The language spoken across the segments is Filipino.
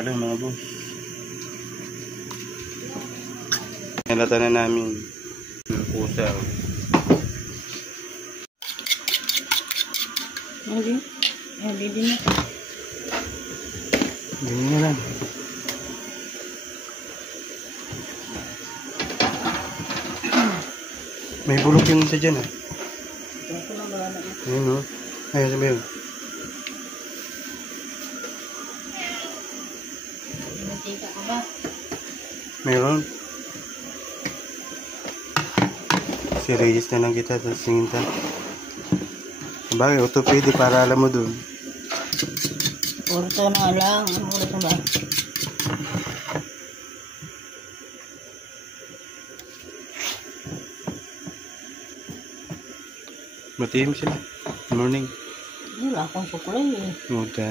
talong mga boss. Nalata na namin ng pusa. Hindi na. Hindi na lang. May bulok yung isa dyan ah. Ayun o. Ayun sabi yun. Mayroon. Si Reyes na lang kita tapos singin ta. Bagay, orthopedic para alam mo dun. Orto na lang. Orto ba? Matihim sila. Good morning. Wala akong sukulay eh. Muda.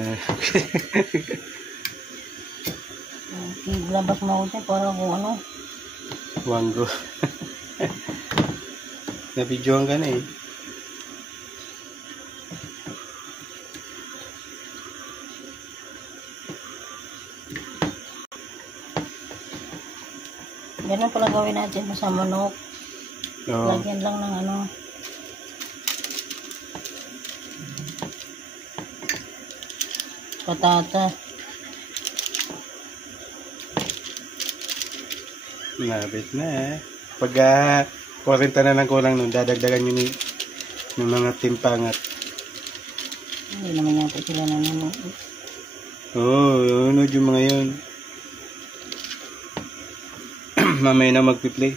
Labas mo ako dyan para kung ano. Wanggo. Nabidyoan ka na eh. Ganun pala gawin natin sa manok. Oo. Lagyan lang ng ano. Patata. Nabit na eh. Pag 40 na lang kulang nun, dadagdagan yun ng mga timpangat. Hindi naman yata sila nanonood. Oo, nanonood yung mga yun. Mamaya na magpiplay.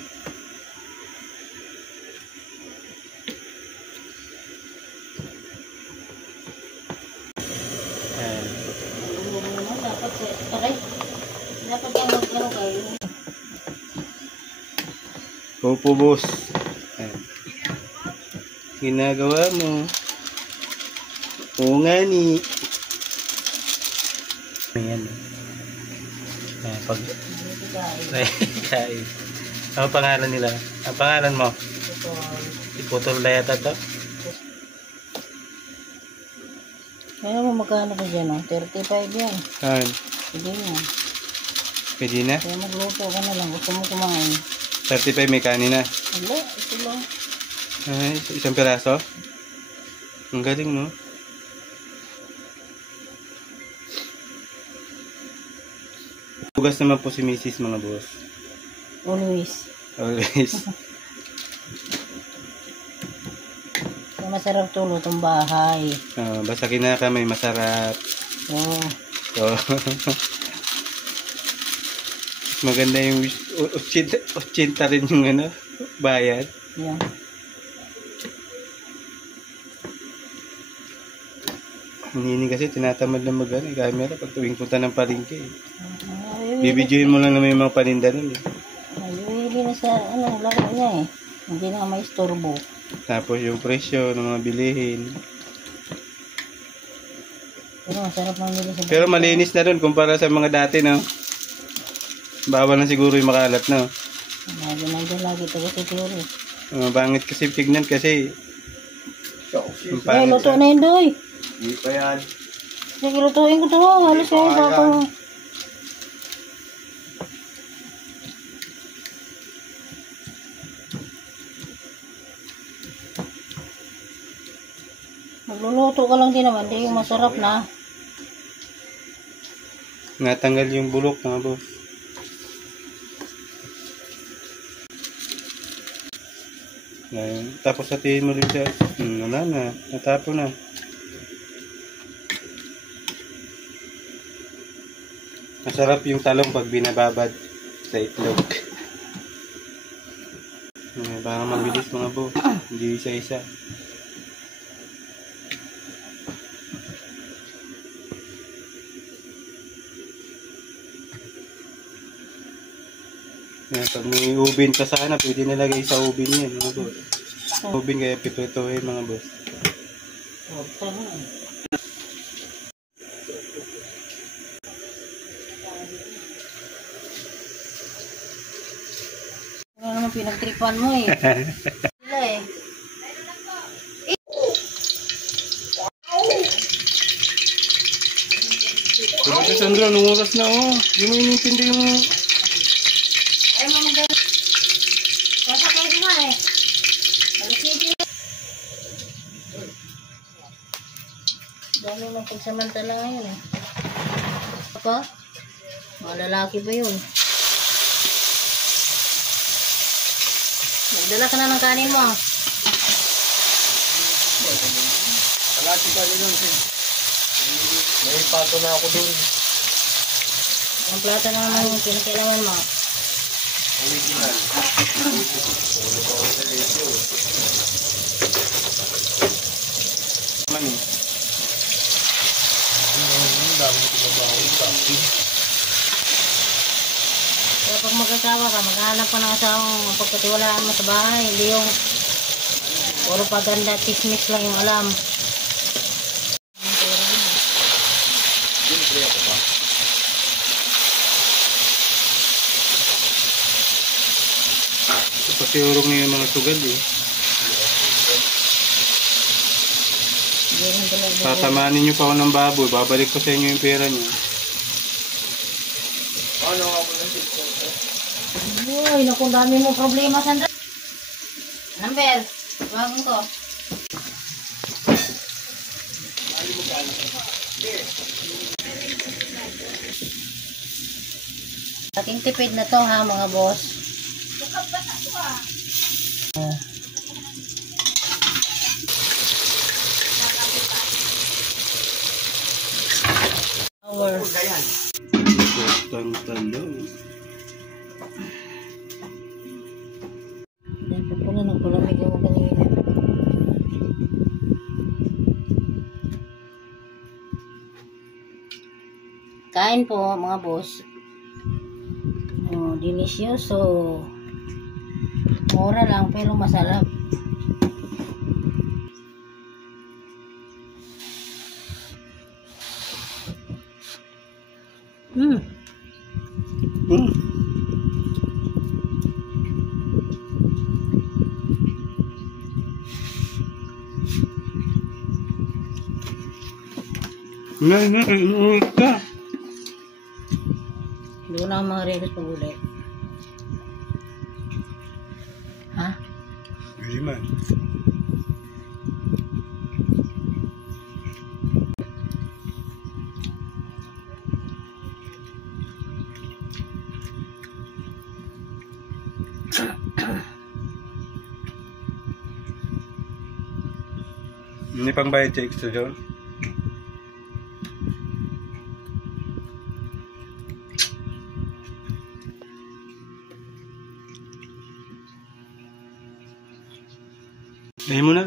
Dapat yung mag-ano kayo. Opo, boss. Ginagawa mo. Oo nga ni. Ayan. Pag... Kain. Ano pangalan nila? Ang pangalan mo? Iputol na yata to? Kaya mo magkano ka dyan, 35 yan. Saan? Hindi na. Pwede na? Kaya magluto ka na lang. Gusto mo kumain. 35 may kanin na. Wala, ito lang. Ay, isang piraso? Ang galing, no? Hugas naman po si Mrs. mga boss. Always. Always. Kaya masarap to lutong bahay. Basta kinaka may masarap. Oo. So, maganda yung 80 rin yung ano, bayad. Yan. Hindi kasi tinatamad na mag-ano, camera pag tuwing punta ng palengke. Bibidyoin mo lang na may mga paninda nun eh. Ayuhili na sa ano, laro niya eh. Hindi na may istorbo. Tapos yung presyo ng mga bilihin. Pero masarap mamili sa Pero malinis na rin kumpara sa mga dati, no? Bawal na siguro yung makalat, no? Nandun lagi ito kasi teori. Bangit kasi tignan kasi. Ay, luto na yun doy. Hindi pa yan. Sige, lutuin ko to. Halos kayo papa. Magluluto ka lang din naman. Hindi yung masarap na. Natanggal yung bulok, mga boss. Tapos satiin mo rin siya. Wala na. Natapo na. Masarap yung talong pag binababad sa itlog. Para mabilis mga boss. Hindi isa-isa. Pag may ubin ka sana, pwede nilagay sa ubin yan, mga boss. Ubin kaya pipritohin, mga boss. Ano naman pinagtripan mo eh. Sila eh. Pero si Sandra, nung oras na oh. Hindi mo inintindi yung... Ay, mamagay. Sasakay ko nga eh. Alasigi. Dami ng pagsamantala ngayon eh. Apa? Mga lalaki ba yun? Nagdala ka na ng kanin mo. Kalati ka din nun, Sin. May pato na ako dun. Ang plata na naman yung pinakailangan mo. Original. Man eh. Ang dami ko mabaho sa akin. Kaya pag magkakawa ka, maghanap ka ng asawang pagkatiwalaan mo sa bahay. Hindi yung puro paganda, chismis lang yung alam. Pati urong niyo yung mga sugal eh. Hindi rin talaga. Tatamanin niyo pa ako ng baboy. Babalik ko sa inyo yung pera niyo. Ano ako ng TikTok? Uy, naku, dami mo problema, Sandra. Number, wagin ko. Ating tipid na to ha, mga boss. Hours. Talong. Yan pa pala, nagpalamig ako kanina. Kain po, mga boss. Oh, delicioso. Mura lang, pero masarap. Hmm. Inuulit ka. Doon ako mga relos pag uli. Ha? Pwede man. Hindi pang bayad sa extra doon? Ayaw mo na.